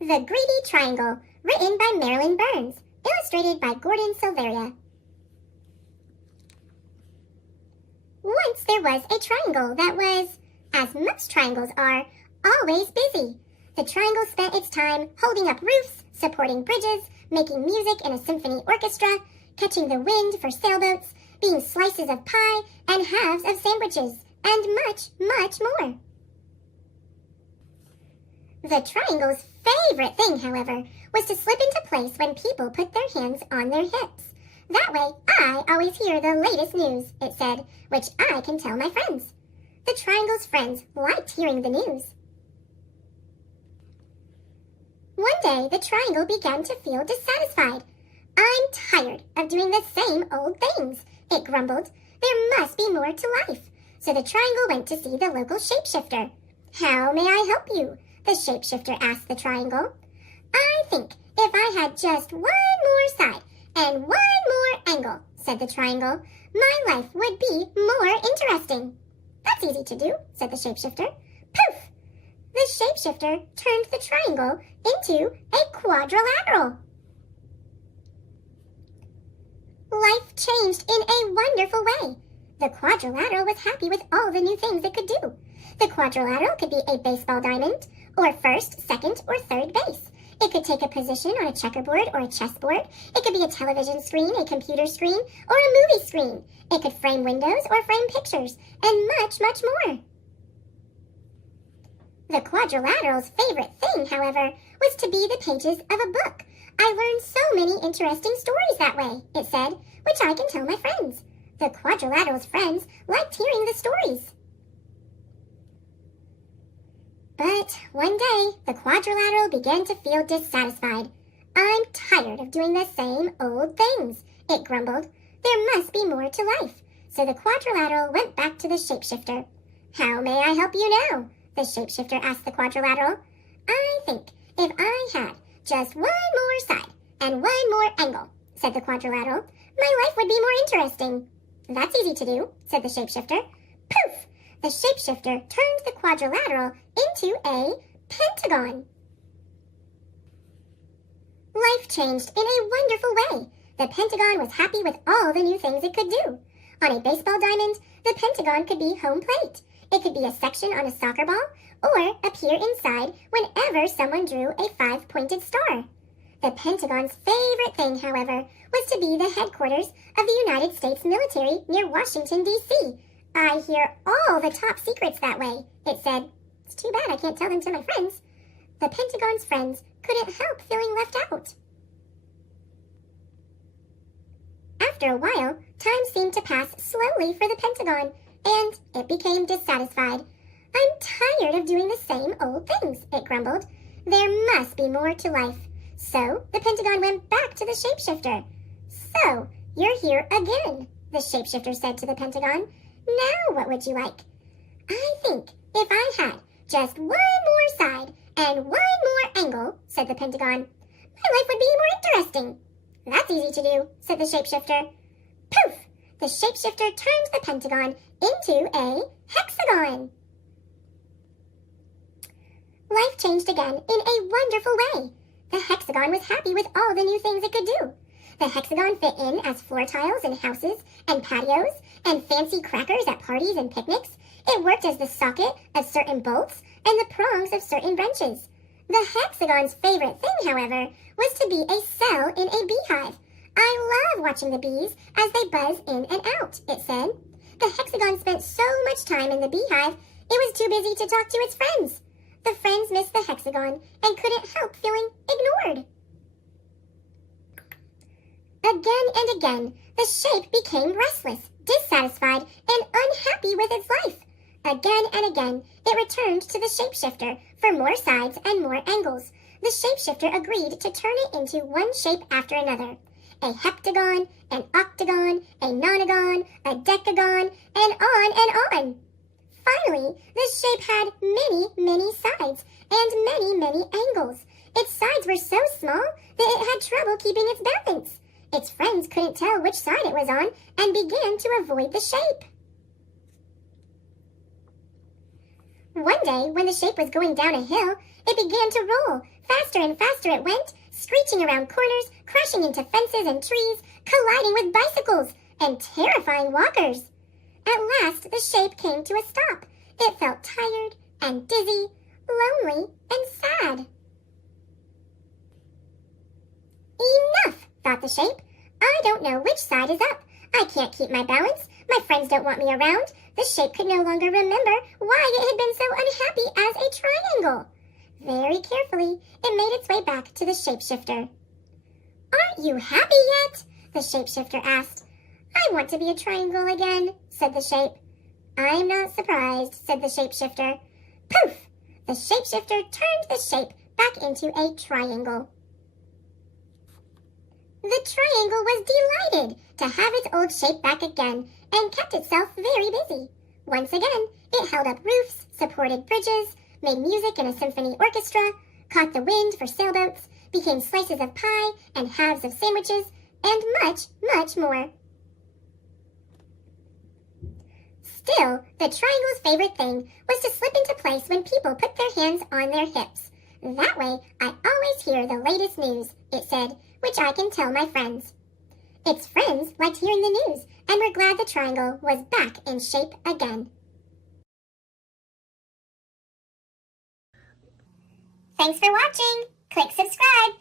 The Greedy Triangle, written by Marilyn Burns, illustrated by Gordon Silveria. Once there was a triangle that was, as most triangles are, always busy. The triangle spent its time holding up roofs, supporting bridges, making music in a symphony orchestra, catching the wind for sailboats, being slices of pie and halves of sandwiches, and much, much more. The triangle's favorite thing, however, was to slip into place when people put their hands on their hips. That way, I always hear the latest news, it said, which I can tell my friends. The triangle's friends liked hearing the news. One day, the triangle began to feel dissatisfied. I'm tired of doing the same old things, it grumbled. There must be more to life. So the triangle went to see the local shapeshifter. How may I help you? The shapeshifter asked the triangle. I think if I had just one more side and one more angle, said the triangle, my life would be more interesting. That's easy to do, said the shapeshifter. Poof! The shapeshifter turned the triangle into a quadrilateral. Life changed in a wonderful way. The quadrilateral was happy with all the new things it could do. The quadrilateral could be a baseball diamond, or first, second, or third base. It could take a position on a checkerboard or a chessboard. It could be a television screen, a computer screen, or a movie screen. It could frame windows or frame pictures, and much, much more. The quadrilateral's favorite thing, however, was to be the pages of a book. I learned so many interesting stories that way, it said, which I can tell my friends. The quadrilateral's friends liked hearing the stories. But one day, the quadrilateral began to feel dissatisfied. I'm tired of doing the same old things, it grumbled. There must be more to life. So the quadrilateral went back to the shapeshifter. How may I help you now? The shapeshifter asked the quadrilateral. I think if I had just one more side and one more angle, said the quadrilateral, my life would be more interesting. That's easy to do, said the shapeshifter. Poof! The shapeshifter turned the quadrilateral into a pentagon. Life changed in a wonderful way. The pentagon was happy with all the new things it could do. On a baseball diamond, the pentagon could be home plate. It could be a section on a soccer ball, or appear inside whenever someone drew a 5-pointed star. The Pentagon's favorite thing, however, was to be the headquarters of the United States military near Washington, D.C. I hear all the top secrets that way, it said. It's too bad I can't tell them to my friends. The Pentagon's friends couldn't help feeling left out. After a while, time seemed to pass slowly for the Pentagon, and it became dissatisfied. I'm tired of doing the same old things, it grumbled. There must be more to life. So the Pentagon went back to the shapeshifter. So, you're here again, the shapeshifter said to the Pentagon. Now what would you like? I think if I had just one more side and one more angle, said the Pentagon, my life would be more interesting. That's easy to do, said the shapeshifter. Poof! The shapeshifter turned the Pentagon into a hexagon. Life changed again in a wonderful way. The hexagon was happy with all the new things it could do. The hexagon fit in as floor tiles in houses and patios and fancy crackers at parties and picnics. It worked as the socket of certain bolts and the prongs of certain wrenches. The hexagon's favorite thing, however, was to be a cell in a beehive. I love watching the bees as they buzz in and out, it said. The hexagon spent so much time in the beehive, it was too busy to talk to its friends. The friends missed the hexagon and couldn't help feeling ignored. Again and again, the shape became restless, dissatisfied, and unhappy with its life. Again and again, it returned to the shapeshifter for more sides and more angles. The shapeshifter agreed to turn it into one shape after another. A heptagon, an octagon, a nonagon, a decagon, and on. Finally, this shape had many, many sides and many, many angles. Its sides were so small that it had trouble keeping its balance. Its friends couldn't tell which side it was on and began to avoid the shape. One day, when the shape was going down a hill, it began to roll, Faster and faster it went, screeching around corners, crashing into fences and trees, colliding with bicycles and terrifying walkers. At last, the shape came to a stop. It felt tired and dizzy, lonely and sad. Enough, thought the shape. I don't know which side is up. I can't keep my balance. My friends don't want me around. The shape could no longer remember why it had been so unhappy as a triangle. Very carefully, it made its way back to the shapeshifter. Aren't you happy yet? The shapeshifter asked. I want to be a triangle again, said the shape. I'm not surprised, said the shapeshifter. Poof! The shapeshifter turned the shape back into a triangle. The triangle was delighted to have its old shape back again and kept itself very busy. Once again, it held up roofs, supported bridges, made music in a symphony orchestra, caught the wind for sailboats, became slices of pie and halves of sandwiches, and much, much more. Still, the triangle's favorite thing was to slip into place when people put their hands on their hips. That way, I always hear the latest news, it said, which I can tell my friends. Its friends liked hearing the news and were glad the triangle was back in shape again. Thanks for watching. Click subscribe